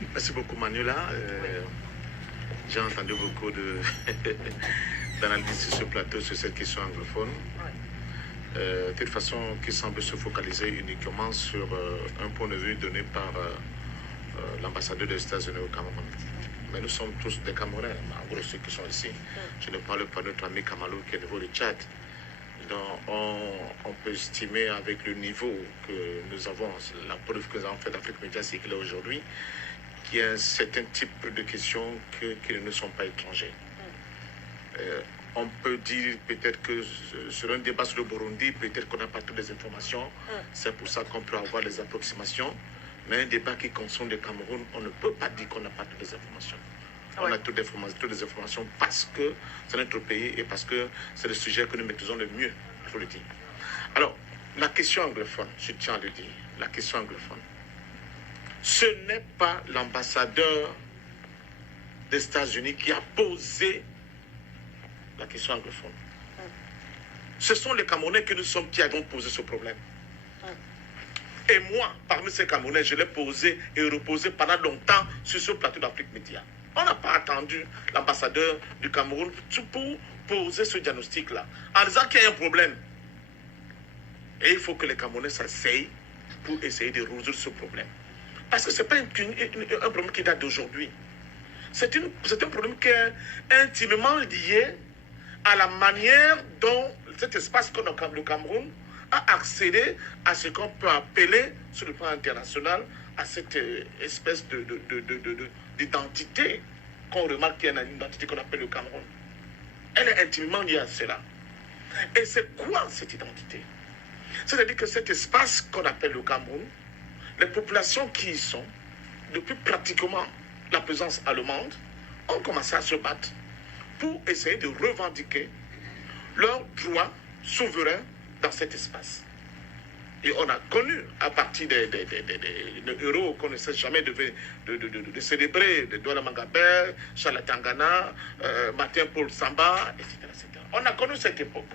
Merci beaucoup Manuela. J'ai entendu beaucoup d'analyses sur ce plateau sur cette question anglophone. De toute façon, qui semble se focaliser uniquement sur un point de vue donné par l'ambassadeur des États-Unis au Cameroun. Mais nous sommes tous des Camerounais, en gros ceux qui sont ici. Je ne parle pas de notre ami Kamalou qui est au niveau du Tchad. Donc on peut estimer avec le niveau que nous avons, la preuve que nous avons fait d'Afrique Média, c'est qu'il est aujourd'hui, qu'il y a un certain type de questions qui ne nous sont pas étrangers. On peut dire peut-être que sur un débat sur le Burundi, peut-être qu'on n'a pas toutes les informations. C'est pour ça qu'on peut avoir les approximations. Mais un débat qui concerne le Cameroun, on ne peut pas dire qu'on n'a pas toutes les informations. On a toutes les informations parce que c'est notre pays et parce que c'est le sujet que nous maîtrisons le mieux, il faut le dire. Alors, la question anglophone, je tiens à le dire, la question anglophone. Ce n'est pas l'ambassadeur des États-Unis qui a posé la question anglophone. Ce sont les Camerounais que nous sommes qui avons posé ce problème. Et moi, parmi ces Camerounais, je l'ai posé et reposé pendant longtemps sur ce plateau d'Afrique Média. On n'a pas attendu l'ambassadeur du Cameroun pour poser ce diagnostic-là, en disant qu'il y a un problème. Et il faut que les Camerounais s'asseyent pour essayer de résoudre ce problème. Parce que ce n'est pas un problème qui date d'aujourd'hui. C'est un problème qui est intimement lié à la manière dont cet espace que le Cameroun a accédé à ce qu'on peut appeler, sur le plan international, à cette espèce d'identité qu'on remarque qu'il y a une identité qu'on appelle le Cameroun. Elle est intimement liée à cela. Et c'est quoi cette identité? C'est-à-dire que cet espace qu'on appelle le Cameroun, les populations qui y sont, depuis pratiquement la présence allemande, ont commencé à se battre pour essayer de revendiquer leurs droits souverains dans cet espace. Et on a connu, à partir des héros qu'on ne sait jamais de célébrer, de Douala Mangabert, Charles Tangana, Martin Paul Samba, etc., etc. On a connu cette époque.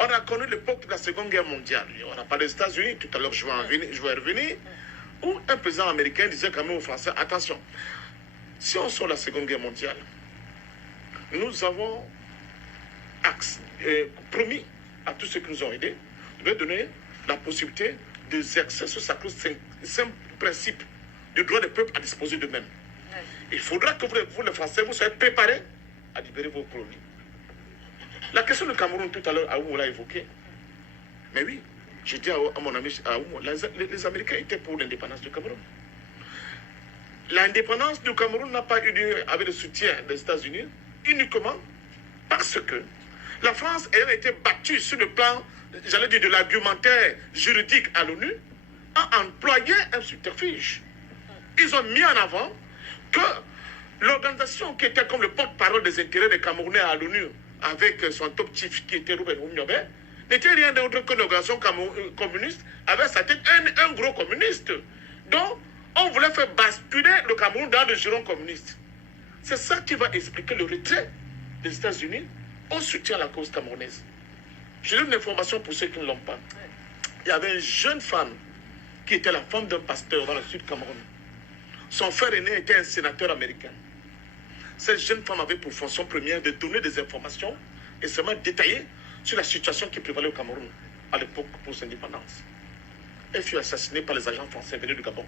On a connu l'époque de la Seconde Guerre mondiale. On a parlé des États-Unis, tout à l'heure je vais revenir, où un président américain disait quand même aux Français, attention, si on sort de la Seconde Guerre mondiale, nous avons promis à tous ceux qui nous ont aidés de leur donner la possibilité d'exercer ce sacré principe du droit des peuples à disposer d'eux-mêmes. Il faudra que vous, les Français, vous soyez préparés à libérer vos colonies. La question du Cameroun, tout à l'heure, Aoumou l'a évoqué. Mais oui, j'ai dit à mon ami Aoumou, les Américains étaient pour l'indépendance du Cameroun. L'indépendance du Cameroun n'a pas eu lieu avec le soutien des États-Unis, uniquement parce que la France ayant été battue sur le plan, j'allais dire, de l'argumentaire juridique à l'ONU, a employé un subterfuge. Ils ont mis en avant que l'organisation qui était comme le porte-parole des intérêts des Camerounais à l'ONU, avec son top chief qui était Ruben Oumiobe, n'était rien d'autre que l'organisation communiste, avec sa tête un gros communiste. Donc, on voulait faire basculer le Cameroun dans le giron communiste. C'est ça qui va expliquer le retrait des États-Unis au soutien à la cause camerounaise. Je donne une information pour ceux qui ne l'ont pas. Il y avait une jeune femme qui était la femme d'un pasteur dans le sud Cameroun. Son frère aîné était un sénateur américain. Cette jeune femme avait pour fonction première de donner des informations extrêmement détaillées sur la situation qui prévalait au Cameroun à l'époque pour son indépendance. Elle fut assassinée par les agents français venus du Gabon.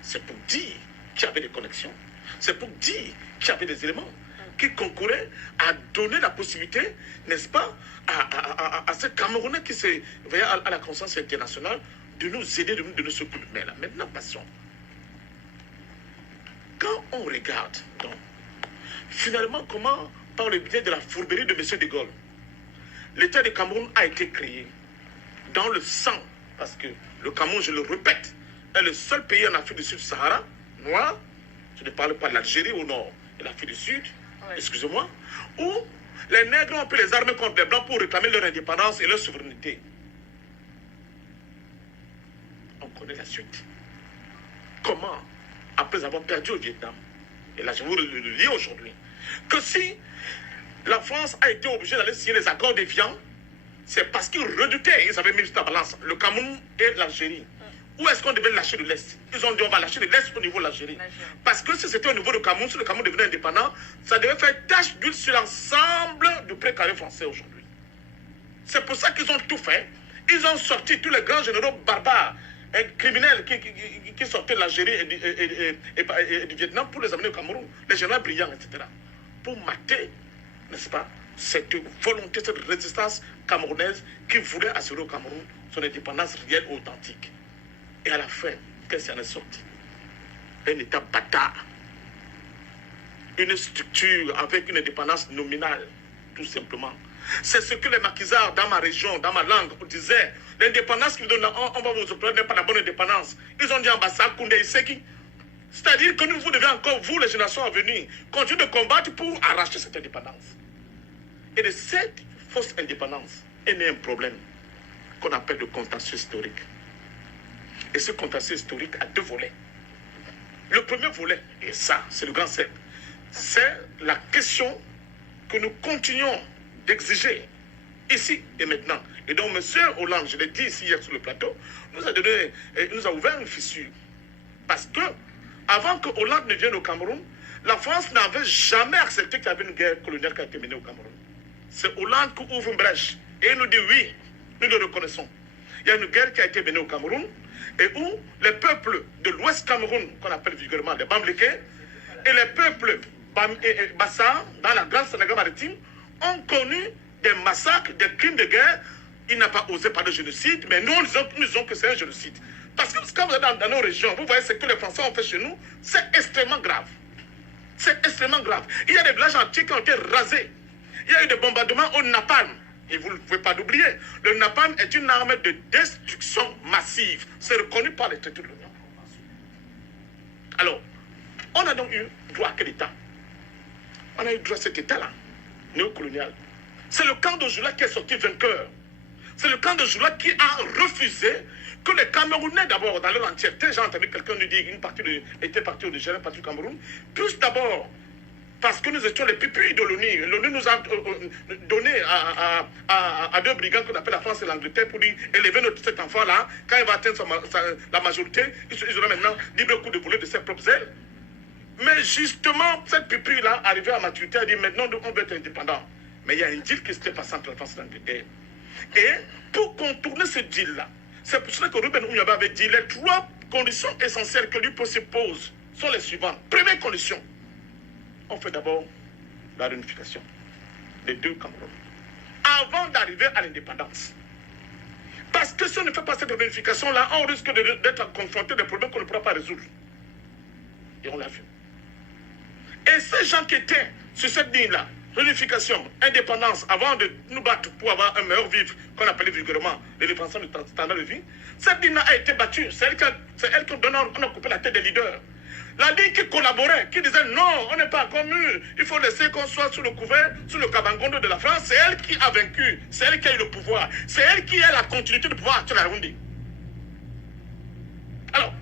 C'est pour dire qu'il y avait des connexions. C'est pour dire qu'il y avait des éléments qui concouraient à donner la possibilité, n'est-ce pas, à ces Camerounais qui se voyaient à la conscience internationale de nous aider, de nous donner ce coup de main là. Maintenant, passons. Quand on regarde, donc, finalement, comment, par le biais de la fourberie de M. de Gaulle, l'État du Cameroun a été créé dans le sang, parce que le Cameroun, je le répète, est le seul pays en Afrique du Sud-Sahara, noir, je ne parle pas de l'Algérie au nord, de l'Afrique du Sud, excusez-moi, où les nègres ont pris les armes contre les blancs pour réclamer leur indépendance et leur souveraineté. On connaît la suite. Comment, après avoir perdu au Vietnam, et là je vous le lis aujourd'hui, que si la France a été obligée d'aller signer les accords d'Évian, c'est parce qu'ils redoutaient, ils avaient mis sur la balance, le Cameroun et l'Algérie. Où est-ce qu'on devait lâcher de l'Est? Ils ont dit on va lâcher de l'Est au niveau de l'Algérie. Parce que si c'était au niveau du Cameroun, si le Cameroun devenait indépendant, ça devait faire tache d'huile sur l'ensemble du précaré français aujourd'hui. C'est pour ça qu'ils ont tout fait. Ils ont sorti tous les grands généraux barbares et criminels qui sortaient de l'Algérie et du Vietnam pour les amener au Cameroun. Les généraux brillants, etc. Pour mater, n'est-ce pas, cette volonté, cette résistance camerounaise qui voulait assurer au Cameroun son indépendance réelle, authentique. Et à la fin, qu'est-ce qui en est sorti? Un État bâtard. Une structure avec une indépendance nominale, tout simplement. C'est ce que les maquisards dans ma région, dans ma langue, disaient. L'indépendance qu'ils donnent, on va vous obtenir n'est pas la bonne indépendance. Ils ont dit ambassade Koundé Iseki. C'est-à-dire que vous devez encore, vous, les générations à venir, continuer de combattre pour arracher cette indépendance. Et de cette fausse indépendance est né un problème qu'on appelle le contentieux historique. Et ce contentieux historique a deux volets. Le premier volet, et ça, c'est le grand C, c'est la question que nous continuons d'exiger ici et maintenant. Et donc, M. Hollande, je l'ai dit ici hier sur le plateau, nous a ouvert une fissure. Parce que, avant que Hollande ne vienne au Cameroun, la France n'avait jamais accepté qu'il y avait une guerre coloniale qui a été menée au Cameroun. C'est Hollande qui ouvre une brèche. Et il nous dit oui, nous le reconnaissons. Il y a une guerre qui a été menée au Cameroun et où les peuples de l'Ouest Cameroun, qu'on appelle vulgairement les Bamlékés, et les peuples Bassa, dans la grande Sénégal maritime, ont connu des massacres, des crimes de guerre. Il n'a pas osé parler de génocide, mais nous disons que c'est un génocide. Parce que quand vous êtes dans nos régions, vous voyez ce que les Français ont fait chez nous, c'est extrêmement grave. C'est extrêmement grave. Il y a des villages entiers qui ont été rasés. Il y a eu des bombardements au napalm. Et vous ne pouvez pas l'oublier. Le napalm est une arme de destruction massive. C'est reconnu par les traités de l'Union. Alors, on a donc eu droit à quel État? On a eu droit à cet État-là, néocolonial. C'est le camp de Joula qui est sorti vainqueur. C'est le camp de Joula qui a refusé que les Camerounais, d'abord, dans leur entièreté, j'ai entendu quelqu'un nous dire qu'une partie était partie au Niger, une partie du Cameroun, puissent d'abord, parce que nous étions les pupilles de l'ONU. L'ONU nous a donné à deux brigands qu'on appelle la France et l'Angleterre pour dire élever cet enfant-là, quand il va atteindre la majorité, ils auront maintenant libre coup de voler de ses propres ailes. Mais justement, cette pupille-là, arrivée à maturité, a dit maintenant on veut être indépendant. Mais il y a un deal qui s'était passé entre la France et l'Angleterre. Et pour contourner ce deal-là, c'est pour cela que Ruben Ouyaba avait dit les trois conditions essentielles que lui se pose sont les suivantes. Première condition, on fait d'abord la réunification des deux Cameroun avant d'arriver à l'indépendance. Parce que si on ne fait pas cette réunification-là, on risque d'être confronté à des problèmes qu'on ne pourra pas résoudre. Et on l'a vu. Et ces gens qui étaient sur cette ligne-là, réunification, indépendance, avant de nous battre pour avoir un meilleur vivre, qu'on appelait vulgairement l'élévation du standard de vie, cette ligne a été battue. C'est elle qui a coupé la tête des leaders. La ligne qui collaborait, qui disait non, on n'est pas encore mûr, il faut laisser qu'on soit sous le couvert, sous le cabangondo de la France, c'est elle qui a vaincu, c'est elle qui a eu le pouvoir, c'est elle qui a la continuité de pouvoir à Yaoundé. Alors,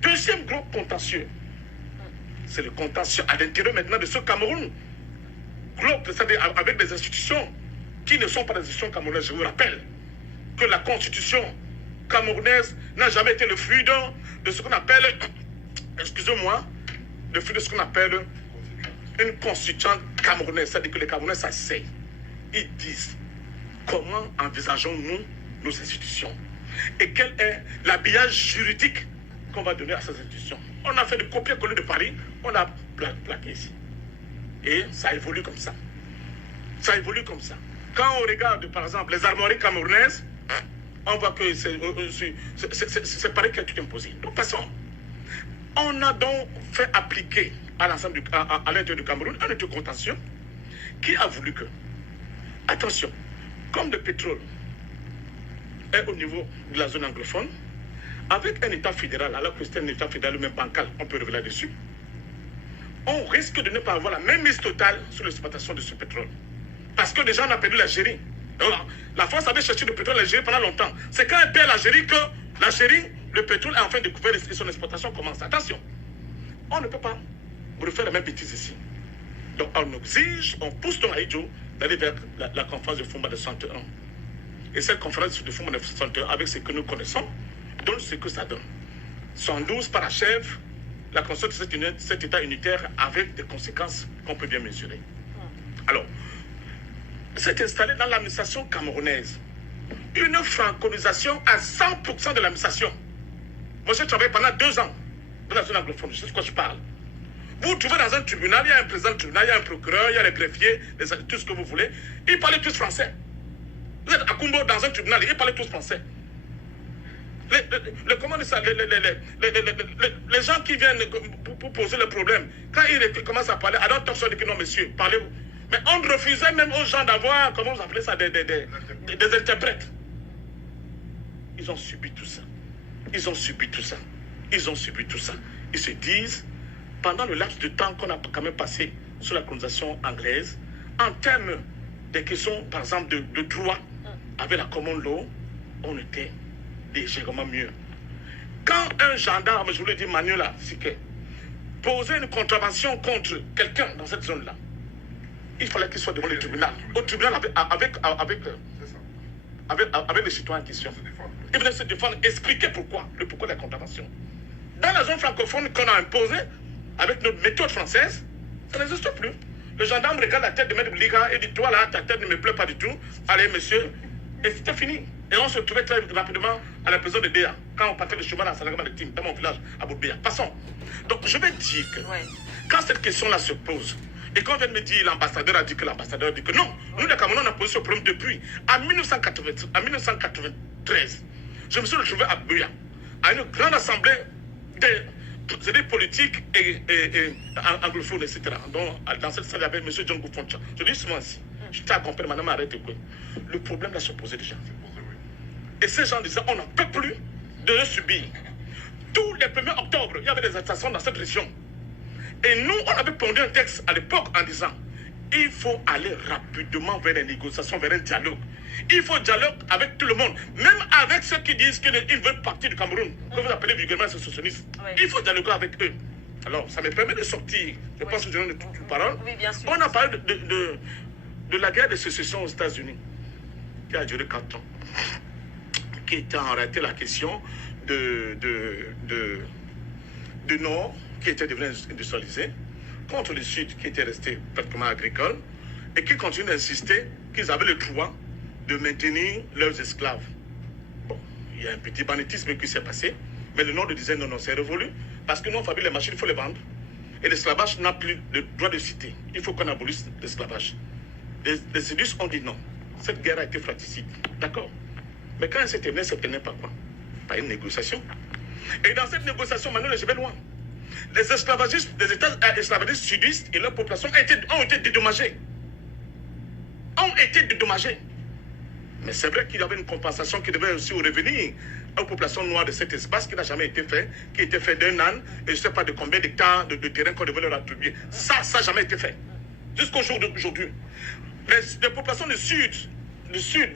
deuxième gros contentieux, c'est le contentieux à l'intérieur maintenant de ce Cameroun. C'est-à-dire avec des institutions qui ne sont pas des institutions camerounaises. Je vous rappelle que la constitution camerounaise n'a jamais été le fruit de ce qu'on appelle, excusez-moi, le fruit de ce qu'on appelle une constitution camerounaise. C'est-à-dire que les Camerounais s'asseyent. Ils disent comment envisageons-nous nos institutions et quel est l'habillage juridique qu'on va donner à ces institutions. On a fait de copier-coller de Paris, on a plaqué ici. Et ça évolue comme ça. Ça évolue comme ça. Quand on regarde, par exemple, les armoiries camerounaises, on voit que c'est pareil qui a tout imposé. Donc, passons. On a donc fait appliquer à l'ensemble à l'intérieur du Cameroun un autre contentieux qui a voulu que, attention, comme le pétrole est au niveau de la zone anglophone, avec un État fédéral, alors que c'est un État fédéral même bancal, on peut revenir là-dessus, on risque de ne pas avoir la même mise totale sur l'exploitation de ce pétrole. Parce que déjà, on a perdu l'Algérie. La France avait cherché le pétrole en Algérie pendant longtemps. C'est quand elle perd l'Algérie que l'Algérie, le pétrole est enfin découvert et son exploitation commence. Attention, on ne peut pas refaire la même bêtise ici. Donc, on exige, on pousse Tom Aïdjo d'aller vers la conférence de Fumba de 61. Et cette conférence de Fumba de 61, avec ce que nous connaissons, donne ce que ça donne. 112 parachèvent la construction de cet État unitaire avec des conséquences qu'on peut bien mesurer. Alors, s'est installé dans l'administration camerounaise une franconisation à 100% de l'administration. Moi, j'ai travaillé pendant 2 ans dans la zone anglophone, je sais de quoi je parle. Vous trouvez dans un tribunal, il y a un président de tribunal, il y a un procureur, il y a les greffiers, tout ce que vous voulez. Ils parlaient tous français. Vous êtes à Kumbo dans un tribunal, ils parlaient tous français. Comment on dit ça, les gens qui viennent pour poser le problème, quand ils commencent à parler, alors on dit que non, monsieur, parlez-vous. Mais on refusait même aux gens d'avoir, comment vous appelez ça, des interprètes. Ils ont subi tout ça. Ils ont subi tout ça. Ils ont subi tout ça. Ils se disent, pendant le laps de temps qu'on a quand même passé sous la colonisation anglaise, en termes des questions, par exemple, de droit, avec la common law, on était légèrement mieux. Quand un gendarme, je vous l'ai dit, Manuela Siké, posait une contravention contre quelqu'un dans cette zone-là, il fallait qu'il soit devant le tribunal. Au tribunal avec les citoyens en question. Il venait se défendre, expliquer pourquoi de la contravention. Dans la zone francophone qu'on a imposée, avec notre méthode française, ça n'existe plus. Le gendarme regarde la tête de Maître Liga et dit, toi là, ta tête ne me plaît pas du tout. Allez, monsieur. Et c'était fini. Et on se trouvait très rapidement à la prison de Béa, quand on partait de chemin à Salagama de Tim, dans mon village, à Boubéa. Passons. Donc, je vais dire que, quand cette question-là se pose, et quand on vient de me dire, l'ambassadeur a dit que non, nous, les Camerounais, on a posé ce problème depuis. En 1993, je me suis retrouvé à Béa, à une grande assemblée des politiques et anglophones, etc. Donc, dans cette salle, il y avait M. John Goufoncha. Je dis souvent ainsi, je t'ai accompagné, madame, arrête quoi. Le problème là se posait déjà. Et ces gens disaient, on n'en peut plus de le subir. Tous les 1er octobre, il y avait des assassins dans cette région. Et nous, on avait pondu un texte à l'époque en disant, il faut aller rapidement vers les négociations, vers un dialogue. Il faut dialogue avec tout le monde, même avec ceux qui disent qu'ils veulent partir du Cameroun, que vous appelez vulgairement socialistes. Il faut dialoguer avec eux. Alors, ça me permet de sortir, je pense que je donne toute parole. On a parlé de la guerre de sécession aux États-Unis, qui a duré 4 ans, qui était en réalité la question du Nord, qui était devenu industrialisé, contre le Sud, qui était resté pratiquement agricole, et qui continue d'insister qu'ils avaient le droit de maintenir leurs esclaves. Bon, il y a un petit banditisme qui s'est passé, mais le Nord disait non, non, c'est révolu, parce que nous, on fabrique les machines, il faut les vendre. Et l'esclavage n'a plus le droit de citer. Il faut qu'on abolisse l'esclavage. Les Sudistes ont dit non. Cette guerre a été fratricide. D'accord. Mais quand elle s'est terminée par quoi? Par une négociation. Et dans cette négociation, maintenant, je vais loin. Les esclavagistes, les États esclavagistes sudistes et leur population ont été dédommagés. Mais c'est vrai qu'il y avait une compensation qui devait aussi revenir aux populations noires de cet espace qui n'a jamais été fait, qui était fait d'un an, et je ne sais pas de combien d'hectares de terrain qu'on devait leur attribuer. Ça n'a jamais été fait. Jusqu'au jour d'aujourd'hui. Les populations du sud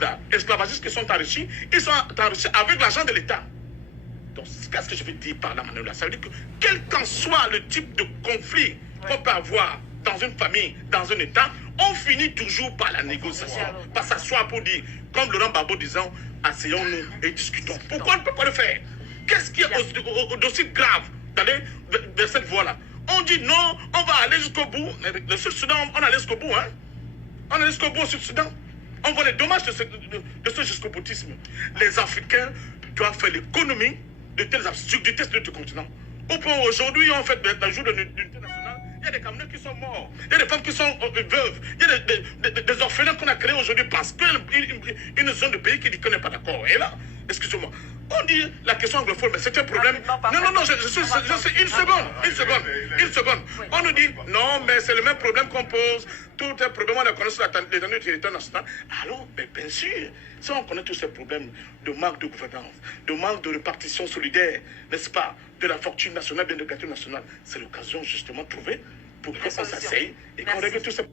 là, esclavagistes qui sont enrichis, ils sont enrichis avec l'argent de l'État. Donc, qu'est-ce que je veux dire par là, Manuela? Ça veut dire que, quel qu'en soit le type de conflit qu'on peut avoir dans une famille, dans un État, on finit toujours par la négociation, par s'asseoir pour dire, comme Laurent Gbagbo disant, asseyons-nous et discutons. Pourquoi on ne peut pas le faire? Qu'est-ce qui est d'aussi grave d'aller vers cette voie-là? On dit non, on va aller jusqu'au bout. Le Sud-Soudan, on allait jusqu'au bout, hein? On allait jusqu'au bout au Sud-Soudan. On voit les dommages de ce jusqu'au boutisme. Les Africains doivent faire l'économie de telles absurdités sur notre continent. Au point où aujourd'hui, on fait un jour de l'unité nationale, il y a des Camerounais qui sont morts, il y a des femmes qui sont veuves, il y a des orphelins qu'on a créés aujourd'hui parce qu'une zone de pays qui dit qu'on n'est pas d'accord. Et là, excusez-moi, on dit la question anglophone, mais c'est un problème. Non, je suis une seconde. On nous dit, non, mais c'est le même problème qu'on pose. Tout est problème, on a connu sur l'étendue du territoire national. Alors, bien sûr, si on connaît tous ces problèmes de manque de gouvernance, de manque de répartition solidaire, n'est-ce pas, de la fortune nationale, de l'éducation nationale, c'est l'occasion justement trouvée pour qu'on s'asseye et qu'on règle tout ça.